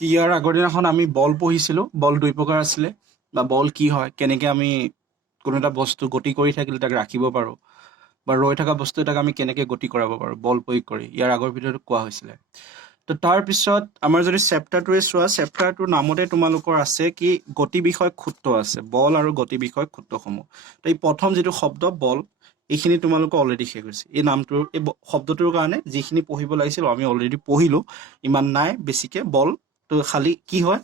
ইয়াৰ আগৰ দিনাখন আমি বল পঢ়িছিলোঁ। বল দুই প্ৰকাৰ আছিলে, বা বল কি হয়, কেনেকৈ আমি কোনো এটা বস্তু গতি কৰি থাকিলে তাক ৰাখিব পাৰোঁ, বা ৰৈ থকা বস্তু এটাক আমি কেনেকৈ গতি কৰাব পাৰোঁ বল প্ৰয়োগ কৰি, ইয়াৰ আগৰ ভিডিঅ'টোত কোৱা হৈছিলে। তো তাৰপিছত আমাৰ যদি চেপ্টাৰটোৱে চোৱা, চেপ্টাৰটোৰ নামতে তোমালোকৰ আছে কি গতি বিষয়ক সূত্ৰ আছে, বল আৰু গতি বিষয়ক সূত্ৰসমূহ। তো এই প্ৰথম যিটো শব্দ বল, এইখিনি তোমালোকৰ অলৰেডি শেষ হৈছে। এই নামটোৰ এই শব্দটোৰ কাৰণে যিখিনি পঢ়িব লাগিছিল আমি অলৰেডি পঢ়িলোঁ, ইমান নাই বেছিকৈ বল। তো খালি কি হয়,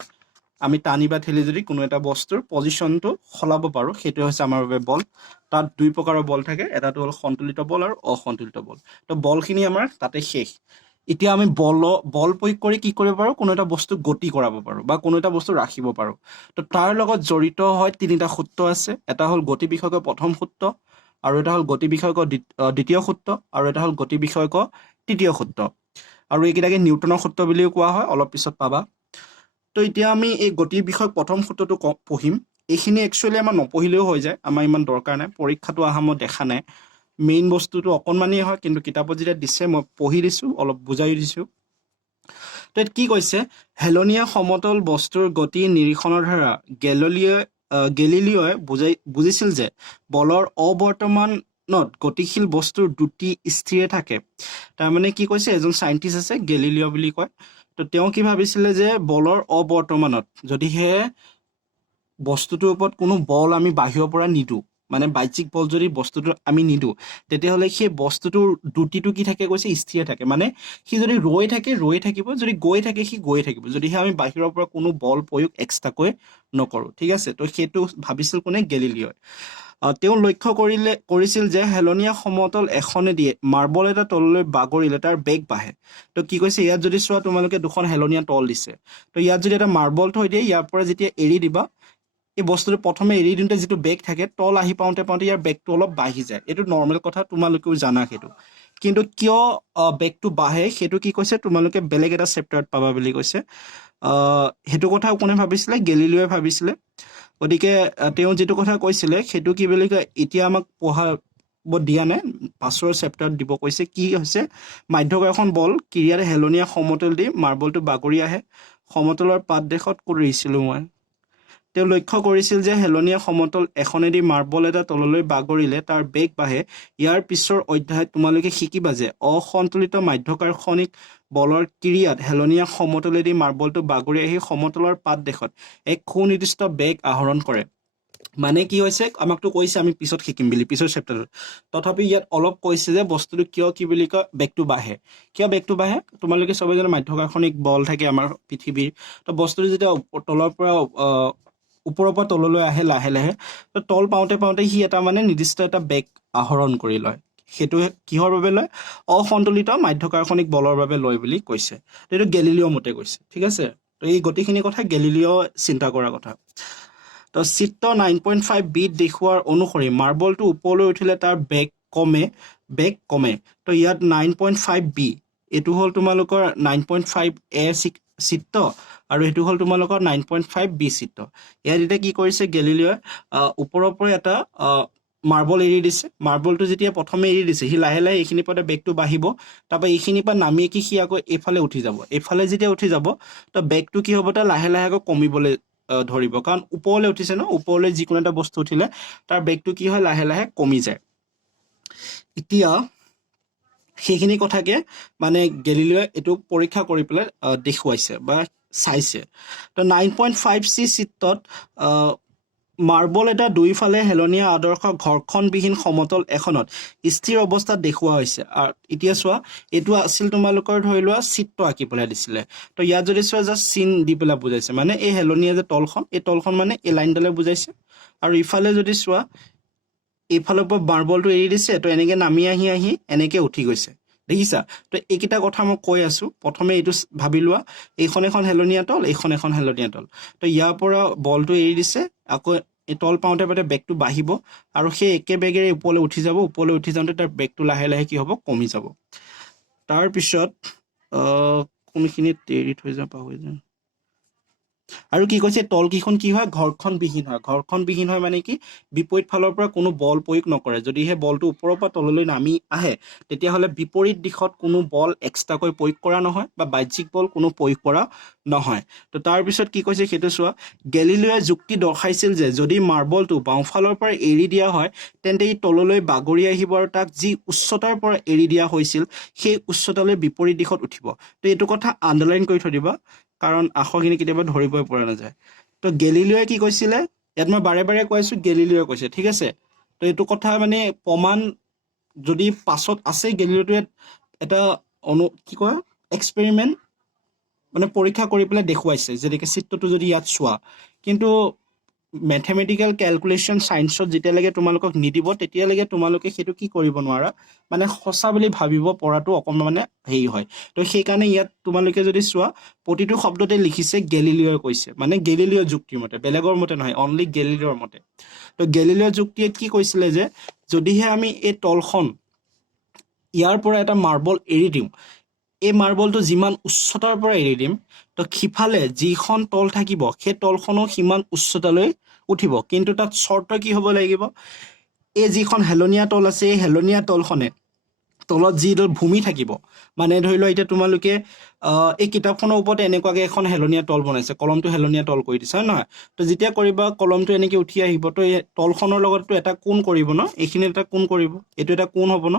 আমি টানি বা ঠেলি যদি কোনো এটা বস্তুৰ পজিশ্যনটো সলাব পাৰোঁ, সেইটোৱে হৈছে আমাৰ বাবে বল। তাত দুই প্ৰকাৰৰ বল থাকে, এটাটো হ'ল সন্তুলিত বল আৰু অসন্তুলিত বল। তো বলখিনি আমাৰ তাতে শেষ। এতিয়া আমি বল প্ৰয়োগ কৰি কি কৰিব পাৰোঁ, কোনো এটা বস্তু গতি কৰাব পাৰোঁ বা কোনো এটা বস্তু ৰাখিব পাৰোঁ। তো তাৰ লগত জড়িত হয় তিনিটা সূত্ৰ আছে। এটা হ'ল গতি বিষয়কৰ প্ৰথম সূত্ৰ, আৰু এটা হ'ল গতি বিষয়কৰ দ্বিতীয় সূত্ৰ, আৰু এটা হ'ল গতি বিষয়কৰ তৃতীয় সূত্ৰ। আৰু এইকেইটাকে নিউটনৰ সূত্ৰ বুলিও কোৱা হয়, অলপ পিছত পাবা। তো এতিয়া আমি এই গতি বিষয়ক প্ৰথম সূত্ৰটো পঢ়িম। এইখিনি একচুৱেলি আমাৰ নপঢ়িলেও হৈ যায়, আমাৰ ইমান দৰকাৰ নাই, পৰীক্ষাটো অহা মই দেখা নাই। মেইন বস্তুটো অকণমানেই হয়, কিন্তু কিতাপত যেতিয়া দিছে মই পঢ়ি দিছোঁ, অলপ বুজাই দিছোঁ। তো ইয়াত কি কৈছে, হেলনীয়া সমতল বস্তুৰ গতি নিৰীক্ষণৰ দ্বাৰা গেলিলিঅই বুজিছিল যে বলৰ অবৰ্তমানত গতিশীল বস্তুৰ দুটি স্থিৰে থাকে। তাৰমানে কি কৈছে, এজন চাইণ্টিষ্ট আছে গেলিলিঅ বুলি কয়। তো তেওঁ কি ভাবিছিলে যে বলৰ অবৰ্তমানত যদিহে বস্তুটোৰ ওপৰত কোনো বল আমি বাহিৰৰ পৰা নিদিওঁ, মানে বাহ্যিক বল যদি বস্তুটো আমি নিদিওঁ, তেতিয়াহ'লে সেই বস্তুটোৰ দুটিটো কি থাকে কৈছে, স্থিৰ থাকে। মানে সি যদি ৰৈ থাকে ৰৈ থাকিব, যদি গৈ থাকে সি গৈ থাকিব, যদিহে আমি বাহিৰৰ পৰা কোনো বল প্ৰয়োগ এক্সট্ৰাকৈ নকৰোঁ। ঠিক আছে, তো সেইটো ভাবিছিল কোনে, গেলিলিঅই। তেওঁ লক্ষ্য কৰিছিল যে হেলনীয়া সমতল এখনেদি মাৰ্বল এটা তললৈ বাগৰিলে তাৰ বেগ বাঢ়ে। তো কি কৈছে, ইয়াত যদি চোৱা তোমালোকে দুখন হেলনীয়া তল দিছে। তো ইয়াত যদি এটা মাৰ্বল থৈ দিয়ে, ইয়াৰ পৰা যেতিয়া এৰি দিবা, এই বস্তুটো প্ৰথমে এৰি দিওঁতে যিটো বেগ থাকে, তল আহি পাওঁতে পাওঁতে ইয়াৰ বেগটো অলপ বাঢ়ি যায়। এইটো নৰ্মেল কথা, তোমালোকেও জানা সেইটো। কিন্তু কিয় বেগটো বাঢ়ে সেইটো কি কৈছে, তোমালোকে বেলেগ এটা চেপ্টাৰত পাবা বুলি কৈছে। সেইটো কথা কোনে ভাবিছিলে, গেলিলিঅই ভাবিছিলে। গতিকে তেওঁ যিটো কথা কৈছিলে সেইটো কি বুলি কয়, এতিয়া আমাক পঢ়াব দিয়া নাই, পাছৰ চেপ্টাৰত দিব কৈছে। কি হৈছে, মাধ্যাকৰ্ষণ বল ক্ৰিয়াত হেলনীয়া সমতল দি মাৰ্বলটো বাগৰি আহে। সমতলৰ পাদদেশত ক'ত ৰৈছিলোঁ মই। তেওঁ লক্ষ্য কৰিছিল যে হেলনীয়া সমতল এখনেদি মাৰ্বল এটা তললৈ বাগৰিলে তাৰ বেগ বাঢ়ে। ইয়াৰ পিছৰ অধ্যায়ত তোমালোকে শিকিবা যে অসন্তুলিত মাধ্যাকৰ্ষণিক বলৰ ক্ৰিয়াত হেলনীয়া সমতলেদি মাৰ্বলটো বাগৰি আহি সমতলৰ পাদদেশত এক সুনিৰ্দিষ্ট বেগ আহৰণ কৰে। মানে কি হৈছে, আমাকতো কৈছে আমি পিছত শিকিম বুলি, পিছৰ চেপ্টাৰত। তথাপি ইয়াত অলপ কৈছে যে বস্তুটো কিয় কি বুলি কয়, বেগটো বাঢ়ে। কিয় বেগটো বাঢ়ে, তোমালোকে চবেই জানো মাধ্যাকৰ্ষণিক বল থাকে আমাৰ পৃথিৱীৰ। তো বস্তুটো যেতিয়া তলৰ পৰা ওপৰৰ পৰা তললৈ আহে লাহে লাহে, তো তল পাওঁতে পাওঁতে সি এটা মানে নিৰ্দিষ্ট এটা বেগ আহৰণ কৰি লয়। সেইটো কিহৰ বাবে লয়, অসন্তুলিত মাধ্যাকৰ্ষণিক বলৰ বাবে লয় বুলি কৈছে। এইটো গেলিলিঅ মতে কৈছে। ঠিক আছে, তো এই গোটেইখিনি কথা গেলিলিঅ চিন্তা কৰা কথা। তো চিত্ৰ 9.5 দেখুওৱাৰ অনুসৰি মাৰ্বলটো ওপৰলৈ উঠিলে তাৰ বেগ কমে। তো ইয়াত 9.5 এইটো হ'ল তোমালোকৰ 9.5 চিত্ৰ, আৰু এইটো হ'ল তোমালোকৰ 9.5 চিত্ৰ। ইয়াত এতিয়া কি কৰিছে গেলিলিঅই, ওপৰৰ পৰা এটা মাৰ্বল এৰি দিছে। মাৰ্বলটো যেতিয়া প্ৰথমে এৰি দিছে, সি লাহে লাহে এইখিনিৰ পৰা বেগটো বাঢ়িব, তাৰপৰা এইখিনিৰ পৰা নামি কি সি আকৌ এইফালে উঠি যাব। এইফালে যেতিয়া উঠি যাব, তো বেগটো কি হ'ব, তাৰ লাহে লাহে আকৌ কমিবলৈ ধৰিব। কাৰণ ওপৰলৈ উঠিছে ন, ওপৰলৈ যিকোনো এটা বস্তু উঠিলে তাৰ বেগটো কি হয়, লাহে লাহে কমি যায়। এতিয়া সেইখিনি কথাকে মানে গেলিলিঅই এইটো পৰীক্ষা কৰি পেলাই দেখুৱাইছে বা চাইছে। তো 9.5 চিত্ৰত মাৰ্বল এটা দুইফালে হেলনীয়া আদৰ্শ ঘৰ্ষণবিহীন সমতল এখনত স্থিৰ অৱস্থাত দেখুওৱা হৈছে। আৰু এতিয়া চোৱা, এইটো আছিল তোমালোকৰ ধৰি লোৱা চিত্ৰ আঁকি পেলাই দিছিলে। তো ইয়াত যদি চোৱা, জাষ্ট চিন দি পেলাই বুজাইছে, মানে এই হেলনীয়া যে তলখন, এই তলখন মানে এই লাইনডালে বুজাইছে। আৰু ইফালে যদি চোৱা, এইফালৰ পৰা মাৰ্বলটো এৰি দিছে, তো এনেকে নামি আহি আহি এনেকে উঠি গৈছে। দেখিছা? তো এইকেইটা কথা মই কৈ আছো। প্ৰথমে এইটো ভাবি লোৱা, এইখন এখন হেলনীয়া তল, এইখন এখন হেলনীয়া তল। তো ইয়াৰ পৰা বলটো এৰি দিছে, আকৌ এই তল পাওঁতে পাওঁতে বেগটো বাঢ়িব, আৰু সেই একে বেগেৰে ওপৰলৈ উঠি যাব। ওপৰলৈ উঠি যাওঁতে তাৰ বেগটো লাহে লাহে কি হ'ব, কমি যাব। তাৰপিছত কোনখিনিত এৰি থৈ যাব পাহৰি যাওঁ। আৰু কি কৈছে তলকেইখন কি হয় ঘৰ্ষণবিহীন হয়। ঘৰ্ষণবিহীন হয় মানে কি বিপৰীত ফালৰ পৰা কোনো বল প্ৰয়োগ নকৰে। যদিহে বলটো ওপৰৰ পৰা তললৈ নামি আহে তেতিয়াহ'লে বিপৰীত দিশত কোনো বল এক্সট্ৰাকৈ প্ৰয়োগ কৰা নহয় বা বাহ্যিক বল কোনো প্ৰয়োগ কৰা নহয়। তো তাৰপিছত কি কৈছে সেইটো চোৱা, গেলিলিঅ'ই যুক্তি দৰ্শাইছিল যে যদি মাৰ্বলটো বাওঁফালৰ পৰা এৰি দিয়া হয় তেন্তে ই তললৈ বাগৰি আহিব আৰু তাক যি উচ্চতাৰ পৰা এৰি দিয়া হৈছিল সেই উচ্চতালৈ বিপৰীত দিশত উঠিব। তো এইটো কথা আণ্ডাৰলাইন কৰি থৈ দিবা কাৰণ আখৰখিনি কেতিয়াবা ধৰিবই পৰা নাযায়। তো গেলিলিঅ'ই কি কৈছিলে, ইয়াত মই বাৰে বাৰে কৈ আছোঁ গেলিলিঅ'ই কৈছে, ঠিক আছে। তো এইটো কথা মানে প্ৰমাণ যদি পাছত আছে, গেলিলিঅ'টোৱে এটা কি কয় এক্সপেৰিমেণ্ট মানে পৰীক্ষা কৰি পেলাই দেখুৱাইছে, যেনেকৈ চিত্ৰটো যদি ইয়াত চোৱা। কিন্তু মেথমেটিকেল কেলকুলেশ্যন চায়েন্সত যেতিয়ালৈকে তোমালোকক নিদিব তেতিয়ালৈকে তোমালোকে সেইটো কি কৰিব নোৱাৰা, মানে সঁচা বুলি ভাবিব পৰাটো অকণমান মানে হেৰি হয়। তো সেইকাৰণে ইয়াত তোমালোকে যদি চোৱা প্ৰতিটো শব্দতে লিখিছে গেলিলিঅ'ই কৈছে, মানে গেলিলিঅ'ৰ যুক্তিৰ মতে, বেলেগৰ মতে নহয়, অনলি গেলিলিঅ'ৰ মতে। তো গেলিলিঅ'ৰ যুক্তিয়ে কি কৈছিলে যে যদিহে আমি এই তলখন ইয়াৰ পৰা এটা মাৰ্বল এৰি দিওঁ, এই মাৰ্বলটো যিমান উচ্চতাৰ পৰা এৰি দিম তো সিফালে যিখন তল থাকিব সেই তলখনো সিমান উচ্চতালৈ উঠিব। কিন্তু তাত চৰ্ত কি হ'ব লাগিব, এই যিখন হেলনীয়া তল আছে এই হেলনীয়া তলখনে তলত যিডাল ভূমি থাকিব, মানে ধৰি লোৱা এতিয়া তোমালোকে এই কিতাপখনৰ ওপৰত এনেকুৱাকৈ এখন হেলনীয়া তল বনাইছে, কলমটো হেলনীয়া তল কৰি দিছে হয় নহয়। তো যেতিয়া কৰিবা কলমটো এনেকৈ উঠি আহিব, তো এই তলখনৰ লগততো এটা কোণ কৰিব ন, এইখিনি এটা কোণ কৰিব, এইটো এটা কোণ হ'ব ন।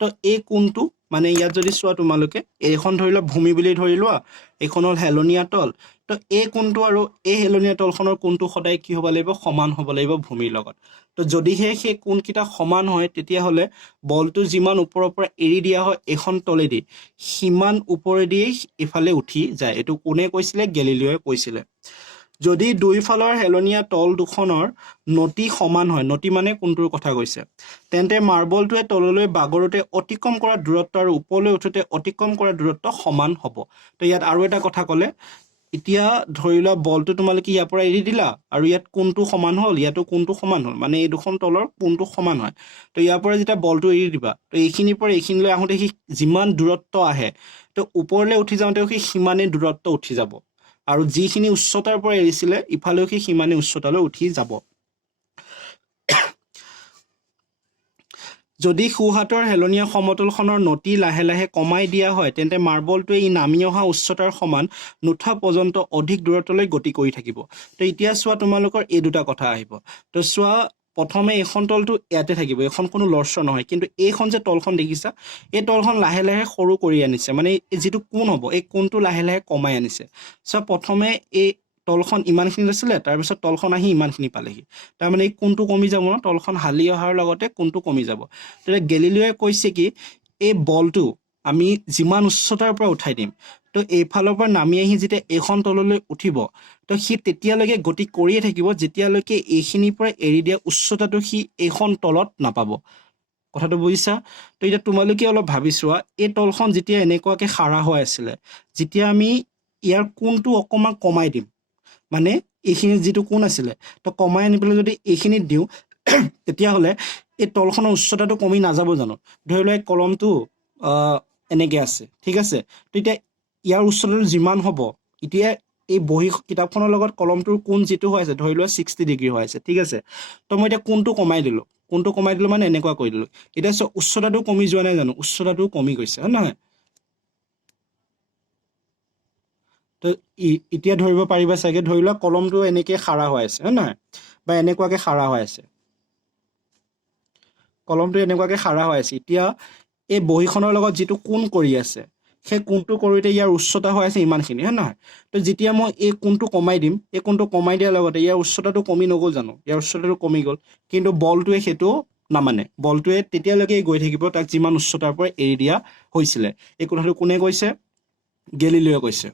তো এই কোণটো মানে ইয়াত যদি চোৱা তোমালোকে এইখন ধৰি লোৱা ভূমি বুলি ধৰি লোৱা, এইখন হ'ল হেলনীয়া তল। তো এই কোণটো আৰু এই হেলনীয়া তলখনৰ কোণটো সদায় কি হ'ব লাগিব, সমান হ'ব লাগিব ভূমিৰ লগত। তো যদিহে সেই কোণকেইটা সমান হয় তেতিয়াহ'লে বলটো যিমান ওপৰৰ পৰা এৰি দিয়া হয় এইখন তলেদি সিমান ওপৰেদিয়ে ইফালে উঠি যায়। এইটো কোনে কৈছিলে, গেলিলিঅ'ই কৈছিলে। যদি দুইফালৰ হেলনীয়া তল দুখনৰ নতি সমান হয়, নতি মানে কোনটোৰ কথা কৈছে, তেন্তে মাৰ্বলটোৱে তললৈ বাগৰোতে অতিক্ৰম কৰা দূৰত্ব আৰু ওপৰলৈ উঠোতে অতিক্ৰম কৰা দূৰত্ব সমান হ'ব। তো ইয়াত আৰু এটা কথা ক'লে, এতিয়া ধৰি লোৱা বলটো তোমালোকে ইয়াৰ পৰা এৰি দিলা আৰু ইয়াত কোণটো সমান হ'ল, ইয়াতো কোণটো সমান হ'ল, মানে এই দুখন তলৰ কোণটো সমান হয়। তো ইয়াৰ পৰা যেতিয়া বলটো এৰি দিবা তো এইখিনিৰ পৰা এইখিনিলৈ আহোঁতে সি যিমান দূৰত্ব আহে তো ওপৰলৈ উঠি যাওঁতেও সি সিমানেই দূৰত্ব উঠি যাব, আৰু যিখিনি উচ্চতাৰ পৰা এৰিছিলে ইফালেও সি সিমানেই উচ্চতালৈ উঠি যাব। যদি সোঁহাতৰ হেলনীয়া সমতলখনৰ নতি লাহে লাহে কমাই দিয়া হয় তেন্তে মাৰ্বলটোৱে ই নামি অহা উচ্চতাৰ সমান নুঠা পৰ্যন্ত অধিক দূৰত্বলৈ গতি কৰি থাকিব। তো এতিয়া চোৱা তোমালোকৰ এই দুটা কথা আহিব। তো চোৱা প্ৰথমে এইখন তলটো ইয়াতে থাকিব, এইখন কোনো লৰচৰ নহয়, কিন্তু এইখন যে তলখন দেখিছা এই তলখন লাহে লাহে সৰু কৰি আনিছে, মানে যিটো কোণ হ'ব এই কোণটো লাহে লাহে কমাই আনিছে। চোৱা প্ৰথমে এই তলখন ইমানখিনি আছিলে, তাৰপিছত তলখন আহি ইমানখিনি পালেহি, তাৰমানে এই কোণটো কমি যাব ন, তলখন হালি অহাৰ লগতে কোণটো কমি যাব। তেতিয়া গেলিলিঅ'ই কৈছে কি এই বলটো আমি যিমান উচ্চতাৰ পৰা উঠাই দিম তো এইফালৰ পৰা নামি আহি যেতিয়া এইখন তললৈ উঠিব তো সি তেতিয়ালৈকে গতি কৰিয়ে থাকিব যেতিয়ালৈকে এইখিনিৰ পৰা এৰি দিয়া উচ্চতাটো সি এইখন তলত নাপাব। কথাটো বুজিছা? তো এতিয়া তোমালোকে অলপ ভাবি চোৱা, এই তলখন যেতিয়া এনেকুৱাকৈ খাৰা হৈ আছিলে, যেতিয়া আমি ইয়াৰ কোণটো অকণমান কমাই দিম, মানে এইখিনি যিটো কোণ আছিলে তো কমাই আনি পেলাই যদি এইখিনিত দিওঁ তেতিয়াহ'লে এই তলখনৰ উচ্চতাটো কমি নাযাব জানো? ধৰি লোৱা এই কলমটো এনেকৈ আছে, ঠিক আছে। তো এতিয়া ইয়াৰ উচ্চতাটো যিমান হ'ব, এতিয়া এই বহী কিতাপখনৰ লগত কলমটোৰ কোণ যিটো হৈ আছে ধৰি লোৱা 60 ডিগ্ৰী হৈ আছে, ঠিক আছে। তো মই এতিয়া কোণটো কমাই দিলোঁ, মানে এনেকুৱা কৰি দিলোঁ। এতিয়া উচ্চতাটো কমি যোৱা নাই জানো? উচ্চতাটো কমি গৈছে হয় নহয়? তো এতিয়া ধৰিব পাৰিবা চাগে, ধৰি লোৱা কলমটো এনেকৈ খাৰা হৈ আছে হয় নহয়, বা এনেকুৱাকৈ খাৰা হৈ আছে, কলমটো এনেকুৱাকৈ খাৰা হৈ আছে। এতিয়া এই বহীখনৰ লগত যিটো কোণ কৰি আছে সেই কোণটো কৰোঁতে ইয়াৰ উচ্চতা হৈ আছে ইমানখিনি হয় নহয়। তো যেতিয়া মই এই কোণটো কমাই দিম, এই কোণটো কমাই দিয়াৰ লগতে ইয়াৰ উচ্চতাটো কমি নগ'ল জানো? ইয়াৰ উচ্চতাটো কমি গ'ল, কিন্তু বলটোৱে সেইটো নামানে, বলটোৱে তেতিয়ালৈকে গৈ থাকিব তাক যিমান উচ্চতাৰ পৰা এৰি দিয়া হৈছিলে। এই কথাটো কোনে কৈছে? গেলিলিঅ'ই কৈছে।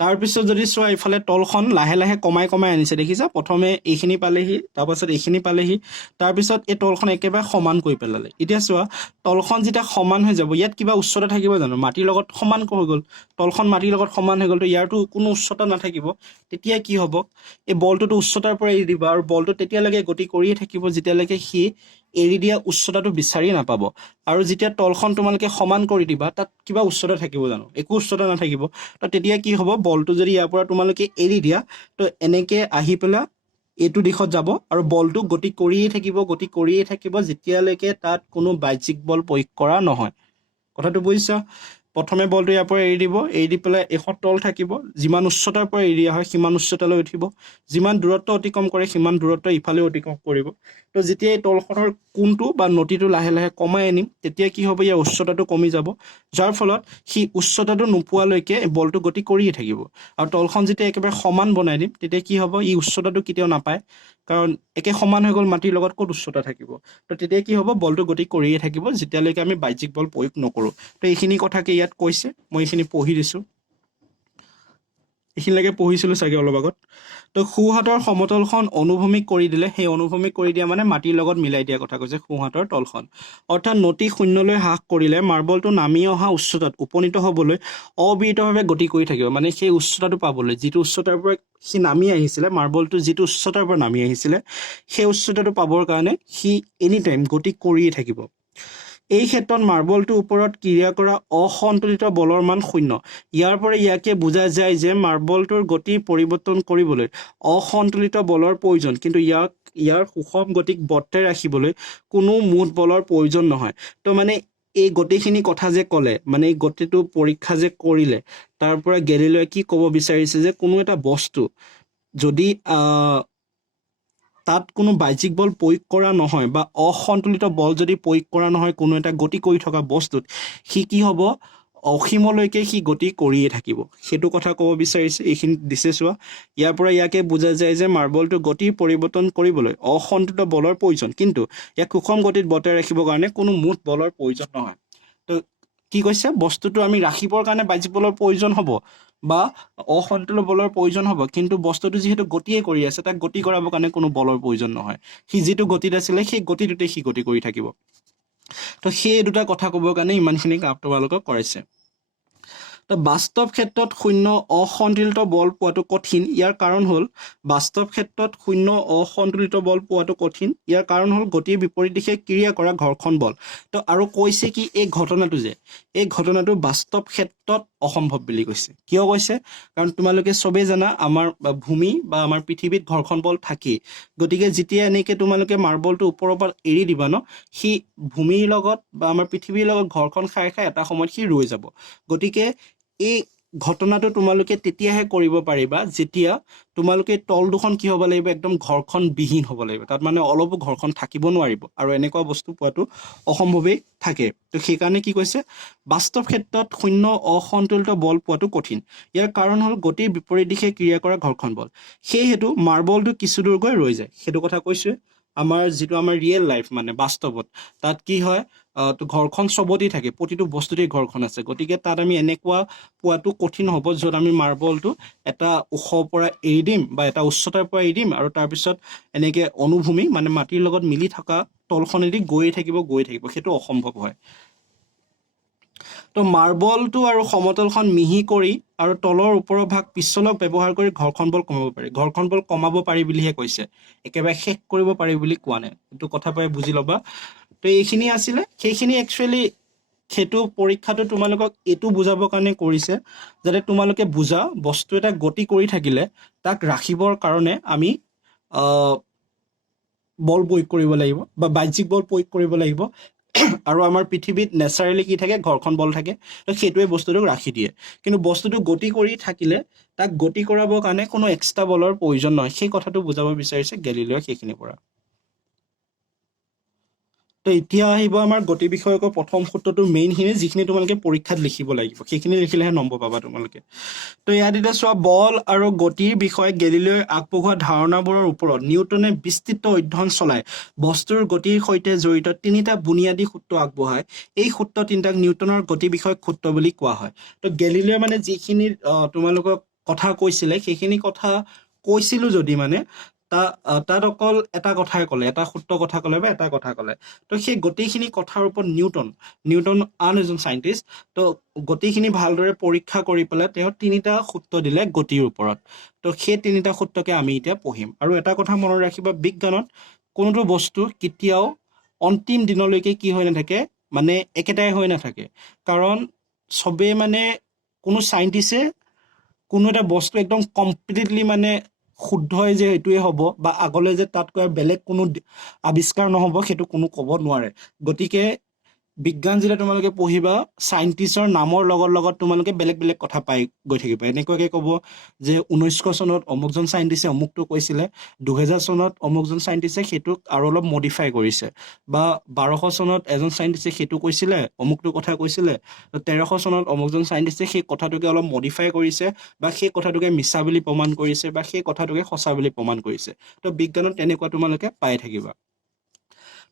তাৰপিছত যদি চোৱা ইফালে তলখন লাহে লাহে কমাই কমাই আনিছে, দেখিছা? প্ৰথমে এইখিনি পালেহি, তাৰপাছত এইখিনি পালেহি, তাৰপিছত এই তলখন একেবাৰে সমান কৰি পেলালে। এতিয়া চোৱা তলখন যেতিয়া সমান হৈ যাব ইয়াত কিবা উচ্চতা থাকিব জানো? মাটিৰ লগত সমান হৈ গ'ল, তলখন মাটিৰ লগত সমান হৈ গ'ল, তো ইয়াৰতো কোনো উচ্চতা নাথাকিব। তেতিয়া কি হ'ব, এই বলটোতো উচ্চতাৰ পৰা এৰি দিব আৰু বলটো তেতিয়ালৈকে গতি কৰিয়ে থাকিব যেতিয়ালৈকে সি এৰি দিয়া উচ্চতাটো বিচাৰি নাপাব আৰু যেতিয়া তলখন তোমালোকে সমান কৰি দিবা তাত কিবা উচ্চতা থাকিব জানো একো উচ্চতা নাথাকিব তো তেতিয়া কি হ'ব বলটো যদি ইয়াৰ পৰা তোমালোকে এৰি দিয়া তো এনেকে আহি পেলাই এইটো দিশত যাব আৰু বলটো গতি কৰিয়ে থাকিব যেতিয়ালৈকে তাত কোনো বাহ্যিক বল প্ৰয়োগ কৰা নহয় কথাটো বুজিছা প্ৰথমে বলটো ইয়াৰ পৰা এৰি দি পেলাই এখন তল থাকিব যিমান উচ্চতাৰ পৰা এৰি দিয়া হয় সিমান উচ্চতালৈ উঠিব যিমান দূৰত্ব অতিক্ৰম কৰে সিমান দূৰত্ব ইফালে অতিক্ৰম কৰিব তো যেতিয়া এই তলখনৰ কোণটো বা নতিটো লাহে লাহে কমাই আনিম তেতিয়া কি হ'ব ইয়াৰ উচ্চতাটো কমি যাব যাৰ ফলত সি উচ্চতাটো নোপোৱালৈকে বলটো গতি কৰিয়ে থাকিব আৰু তলখন যেতিয়া একেবাৰে সমান বনাই দিম তেতিয়া কি হ'ব ই উচ্চতাটো কেতিয়াও নাপায় কাৰণ একে সমান হৈ গ'ল মাটিৰ লগত ক'ত উচ্চতা থাকিব তো তেতিয়া কি হ'ব বলটো গতি কৰিয়ে থাকিব যেতিয়ালৈকে আমি বাহ্যিক বল প্ৰয়োগ নকৰোঁ তো এইখিনি কথাকে ইয়াত কৈছে মই এইখিনি পঢ়ি দিছোঁ এইখিনিলৈকে পঢ়িছিলোঁ চাগে অলপ আগত তো সোঁহাতৰ সমতলখন অনুভূমিক কৰি দিলে সেই অনুভূমিক কৰি দিয়া মানে মাটিৰ লগত মিলাই দিয়া কথা কৈছে সোঁহাতৰ তলখন অৰ্থাৎ নতি শূন্যলৈ হ্ৰাস কৰিলে মাৰ্বলটো নামি অহা উচ্চতাত উপনীত হ'বলৈ অবিৰতভাৱে গতি কৰি থাকিব মানে সেই উচ্চতাটো পাবলৈ যিটো উচ্চতাৰ পৰা সি নামি আহিছিলে মাৰ্বলটো যিটো উচ্চতাৰ পৰা নামি আহিছিলে সেই উচ্চতাটো পাবৰ কাৰণে সি এনি টাইম গতি কৰিয়ে থাকিব এই ক্ষেত্ৰত মাৰ্বলটোৰ ওপৰত ক্ৰিয়া কৰা অসন্তুলিত বলৰ মান শূন্য ইয়াৰ পৰা ইয়াকে বুজা যায় যে মাৰ্বলটোৰ গতি পৰিৱৰ্তন কৰিবলৈ অসন্তুলিত বলৰ প্ৰয়োজন কিন্তু ইয়াৰ সুষম গতিক বৰ্তাই ৰাখিবলৈ কোনো মুঠ বলৰ প্ৰয়োজন নহয় তো মানে এই গোটেইখিনি কথা যে ক'লে মানে এই গতিটো পৰীক্ষা যে কৰিলে তাৰ পৰা গেলিলিঅ'ই কি ক'ব বিচাৰিছে যে কোনো এটা বস্তু যদি তাত কোনো বাহ্যিক বল প্ৰয়োগ কৰা নহয় বা অসন্তুলিত বল যদি প্ৰয়োগ কৰা নহয় কোনো এটা গতি কৰি থকা বস্তুত সি কি হ'ব অসীমলৈকে সি গতি কৰিয়ে থাকিব সেইটো কথা ক'ব বিচাৰিছে এইখিনি দিছে চোৱা ইয়াৰ পৰা ইয়াকে বুজা যায় যে মাৰ্বলটো গতি পৰিৱৰ্তন কৰিবলৈ অসন্তুলিত বলৰ প্ৰয়োজন কিন্তু ইয়াক সুষম গতিত বৰ্তাই ৰাখিবৰ কাৰণে কোনো মুঠ বলৰ প্ৰয়োজন নহয় তো কি কৈছে বস্তুটো আমি ৰাখিবৰ কাৰণে বাহ্যিক বলৰ প্ৰয়োজন হ'ব বা অসন্তুলিত বলৰ প্ৰয়োজন হ'ব কিন্তু বস্তুটো যিহেতু গতিয়ে কৰি আছে তাক গতি কৰাবৰ কাৰণে কোনো বলৰ প্ৰয়োজন নহয় সি যিটো গতিত আছিলে সেই গতিটোতে সি গতি কৰি থাকিব তো সেই দুটা কথা ক'বৰ কাৰণে ইমানখিনি কাম তোমালোকক কৰাইছে তো বাস্তৱ ক্ষেত্ৰত শূন্য অসন্তুলিত বল পোৱাটো কঠিন ইয়াৰ কাৰণ হ'ল বাস্তৱ ক্ষেত্ৰত শূন্য অসন্তুলিত বল পোৱাটো কঠিন ইয়াৰ কাৰণ হ'ল গতিৰ বিপৰীত দিশে ক্ৰিয়া কৰা ঘৰ্ষণ বল তো আৰু কৈছে কি এই ঘটনাটো বাস্তৱ ক্ষেত্ৰত অসম্ভৱ বুলি কৈছে কিয় কৈছে কাৰণ তোমালোকে চবেই জানা আমাৰ ভূমি বা আমাৰ পৃথিৱীত ঘৰ্ষণ বল থাকেই গতিকে যেতিয়া এনেকৈ তোমালোকে মাৰ্বলটো ওপৰৰ পৰা এৰি দিবা ন সি ভূমিৰ লগত বা আমাৰ পৃথিৱীৰ লগত ঘৰ্ষণ খাই এটা সময়ত সি ৰৈ যাব গতিকে এই ঘটনাটো তোমালোকে তেতিয়াহে কৰিব পাৰিবা যেতিয়া তোমালোকে তল দুখন কি হ'ব লাগিব একদম ঘৰ্ষণবিহীন হ'ব লাগিব তাত মানে অলপো ঘৰ্ষণ থাকিব নোৱাৰিব আৰু এনেকুৱা বস্তু পোৱাটো অসম্ভৱেই থাকে তো সেইকাৰণে কি কৈছে বাস্তৱ ক্ষেত্ৰত শূন্য অসন্তুলিত বল পোৱাটো কঠিন ইয়াৰ কাৰণ হ'ল গতিৰ বিপৰীত দিশে ক্ৰিয়া কৰা ঘৰ্ষণ বল সেইহেতু মাৰ্বলটো কিছু দূৰ গৈ ৰৈ যায় সেইটো কথা কৈছোঁ আমাৰ যিটো আমাৰ ৰিয়েল লাইফ মানে বাস্তৱত তাত কি হয় তো ঘৰ্ষণ চবতেই থাকে প্ৰতিটো বস্তুতেই ঘৰ্ষণ আছে গতিকে তাত আমি এনেকুৱা পোৱাটো কঠিন হ'ব য'ত আমি মাৰ্বলটো এটা ওখৰ পৰা এৰি দিম বা এটা উচ্চতাৰ পৰা এৰি দিম আৰু তাৰপিছত এনেকৈ অনুভূমি মানে মাটিৰ লগত মিলি থকা তলখনেদি গৈয়ে থাকিব সেইটো অসম্ভৱ হয় তো মাৰ্বলটো আৰু সমতলখন মিহি কৰি আৰু তলৰ ওপৰৰ ভাগ পিছলক ব্যৱহাৰ কৰি ঘৰ্ষণ বল কমাব পাৰি ঘৰ্ষণ বল কমাব পাৰি বুলিহে কৈছে একেবাৰে শেষ কৰিব পাৰি বুলি কোৱা নাই এইটো কথা পাই বুজি ল'বা তো এইখিনি আছিলে সেইখিনি একচুৱেলি সেইটো পৰীক্ষাটো তোমালোকক এইটো বুজাবৰ কাৰণে কৰিছে যাতে তোমালোকে বুজা বস্তু এটা গতি কৰি থাকিলে তাক ৰাখিবৰ কাৰণে আমি বল প্ৰয়োগ কৰিব লাগিব বা বাহ্যিক বল প্ৰয়োগ কৰিব লাগিব আৰু আমাৰ পৃথিৱীত নেচাৰেলি কি থাকে ঘৰ্ষণ বল থাকে তো সেইটোৱে বস্তুটোক ৰাখি দিয়ে কিন্তু বস্তুটো গতি কৰি থাকিলে তাক গতি কৰাবৰ কাৰণে কোনো এক্সট্ৰা বলৰ প্ৰয়োজন নহয় সেই কথাটো বুজাব বিচাৰিছে গেলিলিঅ'ই সেইখিনিৰ পৰা তো এতিয়া আহিব আমাৰ গতি বিষয়কৰ প্ৰথম সূত্ৰটো মেইনখিনি যিখিনি তোমালোকে পৰীক্ষাত লিখিব লাগিব সেইখিনি লিখিলেহে নম্বৰ পাবা তোমালোকে তো ইয়াত এতিয়া চোৱা বল আৰু গতিৰ বিষয়ে গেলিলিঅ'ই আগবঢ়োৱা ধাৰণাবোৰৰ ওপৰত নিউটনে বিস্তৃত অধ্যয়ন চলাই বস্তুৰ গতিৰ সৈতে জড়িত তিনিটা বুনিয়াদী সূত্ৰ আগবঢ়ায় এই সূত্ৰ তিনিটাক নিউটনৰ গতি বিষয়ক সূত্ৰ বুলি কোৱা হয় তো গেলিলিঅ'ই মানে যিখিনি তোমালোকক কথা কৈছিলে সেইখিনি কথা কৈছিলোঁ যদি মানে তাত অকল এটা কথাই ক'লে এটা সূত্ৰ কথা ক'লে বা এটা কথা ক'লে তো সেই গোটেইখিনি কথাৰ ওপৰত নিউটন আন এজন চাইণ্টিষ্ট তো গোটেইখিনি ভালদৰে পৰীক্ষা কৰি পেলাই তেওঁ তিনিটা সূত্ৰ দিলে গতিৰ ওপৰত তো সেই তিনিটা সূত্ৰকে আমি এতিয়া পঢ়িম আৰু এটা কথা মনত ৰাখিবা বিজ্ঞানত কোনোটো বস্তু কেতিয়াও অন্তিম দিনলৈকে কি হৈ নাথাকে মানে একেটাই হৈ নাথাকে কাৰণ চবেই মানে কোনো চাইণ্টিষ্টে কোনো এটা বস্তু একদম কমপ্লিটলি মানে শুদ্ধই যে সেইটোৱে হ'ব বা আগলৈ যে তাতকৈ বেলেগ কোনো আৱিষ্কাৰ নহ'ব সেইটো কোনো ক'ব নোৱাৰে গতিকে বিজ্ঞান যেতিয়া তোমালোকে পঢ়িবা চাইণ্টিষ্টৰ নামৰ লগত তোমালোকে বেলেগ বেলেগ কথা পাই গৈ থাকিবা এনেকুৱাকে ক'ব যে 1900 চনত অমুকজন চাইণ্টিষ্টে অমুকটো কৈছিলে 2000 চনত অমুকজন চাইণ্টিষ্টে সেইটোক আৰু অলপ মডিফাই কৰিছে বা 1200 চনত এজন চাইণ্টিষ্টে সেইটো কৈছিলে অমুকটো কথা কৈছিলে 1300 চনত অমুকজন চাইণ্টিষ্টে সেই কথাটোকে অলপ মডিফাই কৰিছে বা সেই কথাটোকে মিছা বুলি প্ৰমাণ কৰিছে বা সেই কথাটোকে সঁচা বুলি প্ৰমাণ কৰিছে তো বিজ্ঞানত তেনেকুৱা তোমালোকে পাই থাকিবা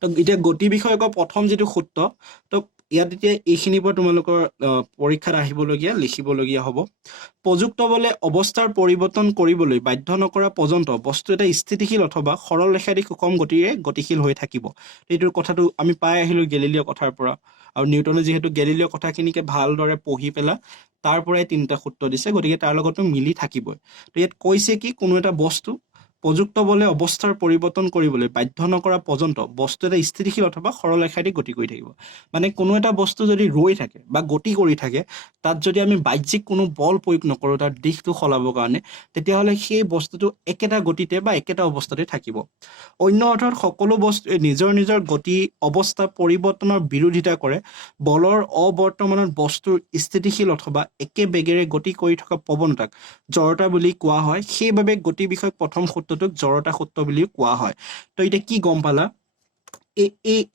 তো এতিয়া গতি বিষয়কৰ প্ৰথম যিটো সূত্ৰ তো ইয়াত এতিয়া এইখিনিৰ পৰা তোমালোকৰ পৰীক্ষাত আহিবলগীয়া লিখিবলগীয়া হ'ব প্ৰযুক্ত বলে অৱস্থাৰ পৰিৱৰ্তন কৰিবলৈ বাধ্য নকৰা পৰ্যন্ত বস্তু এটা স্থিতিশীল অথবা সৰল ৰেখাদি সুষম গতিৰে গতিশীল হৈ থাকিব এইটোৰ কথাটো আমি পাই আহিলোঁ গেলিলিঅ' কথাৰ পৰা আৰু নিউটনে যিহেতু গেলিলিঅ' কথাখিনিকে ভালদৰে পঢ়ি পেলাই তাৰ পৰাই তিনিটা সূত্ৰ দিছে গতিকে তাৰ লগতো মিলি থাকিবই তো ইয়াত কৈছে কি কোনো এটা বস্তু প্ৰযুক্ত বলে অৱস্থাৰ পৰিৱৰ্তন কৰিবলৈ বাধ্য নকৰা পৰ্যন্ত বস্তু এটা স্থিতিশীল অথবা সৰল ৰেখাদি গতি কৰি থাকিব মানে কোনো এটা বস্তু যদি ৰৈ থাকে বা গতি কৰি থাকে তাত যদি আমি বাহ্যিক কোনো বল প্ৰয়োগ নকৰোঁ তাৰ দিশটো সলাবৰ কাৰণে তেতিয়াহ'লে সেই বস্তুটো একেটা গতিতে বা একেটা অৱস্থাতে থাকিব অন্য অৰ্থত সকলো বস্তুৱে নিজৰ নিজৰ গতি অৱস্থা পৰিৱৰ্তনৰ বিৰোধিতা কৰে বলৰ অবৰ্তমানত বস্তুৰ স্থিতিশীল অথবা একে বেগেৰে গতি কৰি থকা প্ৰৱণতাক জড়তা বুলি কোৱা হয় সেইবাবে গতি বিষয়ক প্ৰথম সূত্ৰটোক জড়তা সূত্ৰ বুলিও কোৱা হয় তো এতিয়া কি গম পালা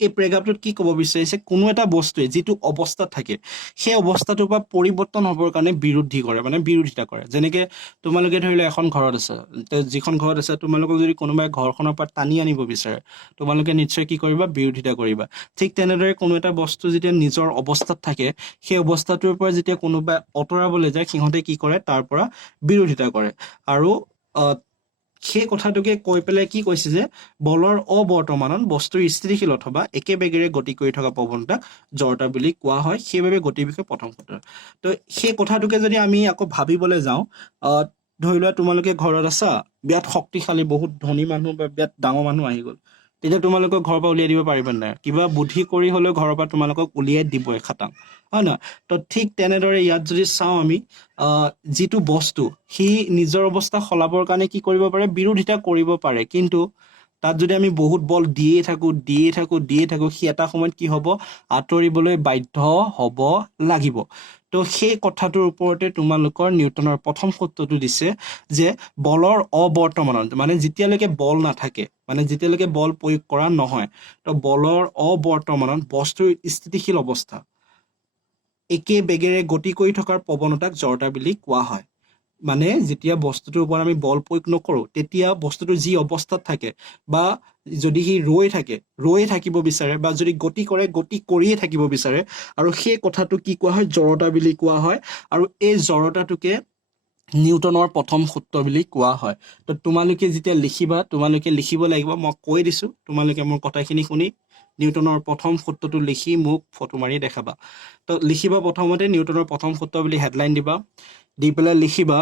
এই প্ৰেগাপটোত কি ক'ব বিচাৰিছে কোনো এটা বস্তুৱে যিটো অৱস্থাত থাকে সেই অৱস্থাটোৰ পৰা পৰিৱৰ্তন হ'বৰ কাৰণে বিৰোধী কৰে মানে বিৰোধিতা কৰে যেনেকৈ তোমালোকে ধৰি লোৱা এখন ঘৰত আছে যিখন ঘৰত আছে তোমালোকক যদি কোনোবাই ঘৰখনৰ পৰা টানি আনিব বিচাৰে তোমালোকে নিশ্চয় কি কৰিবা বিৰোধিতা কৰিবা ঠিক তেনেদৰে কোনো এটা বস্তু যেতিয়া নিজৰ অৱস্থাত থাকে সেই অৱস্থাটোৰ পৰা যেতিয়া কোনোবাই আঁতৰাবলৈ যায় সিহঁতে কি কৰে তাৰ পৰা বিৰোধিতা কৰে আৰু সেই কথাটোকে কৈ পেলাই কি কৈছে যে বলৰ অবৰ্তমানত বস্তুৰ স্থিতিশীল অথবা একে বেগেৰে গতি কৰি থকা প্ৰৱণতাক জড়তা বুলি কোৱা হয় সেইবাবে গতি বিষয়ে প্ৰথম সূত্ৰ তো সেই কথাটোকে যদি আমি আকৌ ভাবিবলৈ যাওঁ ধৰি লোৱা তোমালোকে ঘৰত আছা বিৰাট শক্তিশালী বহুত ধনী মানুহ বা বিৰাট ডাঙৰ মানুহ আহি গ'ল তেতিয়া তোমালোকক ঘৰৰ পৰা উলিয়াই দিব পাৰিবা নাই কিবা বুদ্ধি কৰি হ'লেও ঘৰৰ পৰা তোমালোকক উলিয়াই দিবই খাটাং হয় নহয় তো ঠিক তেনেদৰে ইয়াত যদি চাওঁ আমি যিটো বস্তু সি নিজৰ অৱস্থা সলাবৰ কাৰণে কি কৰিব পাৰে বিৰোধিতা কৰিব পাৰে কিন্তু তাত যদি আমি বহুত বল দিয়ে থাকোঁ সি এটা সময়ত কি হ'ব আঁতৰিবলৈ বাধ্য হ'ব লাগিব তো সেই কথাটোৰ ওপৰতে তোমালোকৰ নিউটনৰ প্ৰথম সূত্ৰটো দিছে যে বলৰ অবৰ্তমানত মানে যেতিয়ালৈকে বল নাথাকে মানে যেতিয়ালৈকে বল প্ৰয়োগ কৰা নহয় তো বলৰ অবৰ্তমানত বস্তুৰ স্থিতিশীল অৱস্থা একে বেগেৰে গতি কৰি থকাৰ প্ৰৱণতাক জড়তা বুলি কোৱা হয় মানে যেতিয়া বস্তুটোৰ ওপৰত আমি বল প্ৰয়োগ নকৰোঁ তেতিয়া বস্তুটো যি অৱস্থাত থাকে বা যদি সি ৰৈ থাকিব বিচাৰে বা যদি গতি কৰিয়ে থাকিব বিচাৰে আৰু সেই কথাটো কি কোৱা হয় জড়তা বুলি কোৱা হয় আৰু এই জড়তাটোকে নিউটনৰ প্ৰথম সূত্ৰ বুলি কোৱা হয় তো তোমালোকে যেতিয়া লিখিবা তোমালোকে লিখিব লাগিব মই কৈ দিছোঁ তোমালোকে মোৰ কথাখিনি শুনি নিউটনৰ প্ৰথম সূত্ৰটো লিখি মোক ফটো মাৰি দেখাবা তো লিখিবা প্ৰথমতে নিউটনৰ প্ৰথম সূত্ৰ বুলি হেডলাইন দিবা দি পেলাই লিখিবা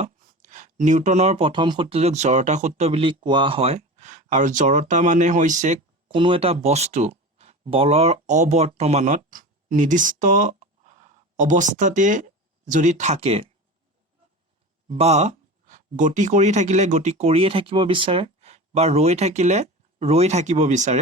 নিউটনৰ প্ৰথম সূত্ৰটোক জড়তা সূত্ৰ বুলি কোৱা হয় আৰু জড়তা মানে হৈছে কোনো এটা বস্তু বলৰ অবৰ্তমানত নিৰ্দিষ্ট অৱস্থাতে যদি থাকে বা গতি কৰি থাকিলে গতি কৰিয়ে থাকিব বিচাৰে বা ৰৈ থাকিলে ৰৈ থাকিব বিচাৰে